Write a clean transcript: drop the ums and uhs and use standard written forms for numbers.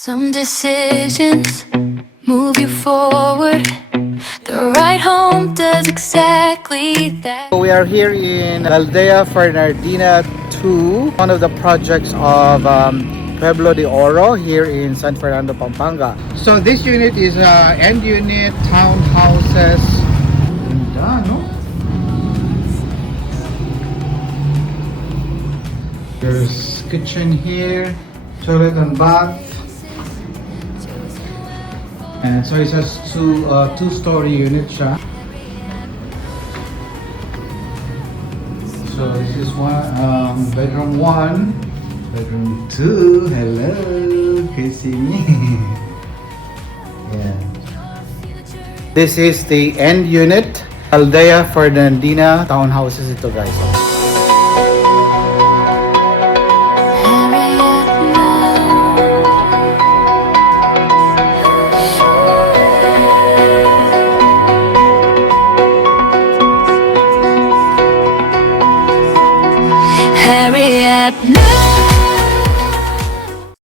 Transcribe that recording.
Some decisions move you forward. The ride home does exactly that. We are here in Aldea Fernandina 2, one of the projects of Pueblo de Oro here in San Fernando, Pampanga. So this unit is end unit townhouses. Ganda, no? There's kitchen here, toilet and bath. And so it's a two-story unit siya. So this is one, bedroom 1, bedroom 2. Hello, can you see me? Yeah. This is the end unit, Aldea Fernandina townhouses ito, guys. Harry at night.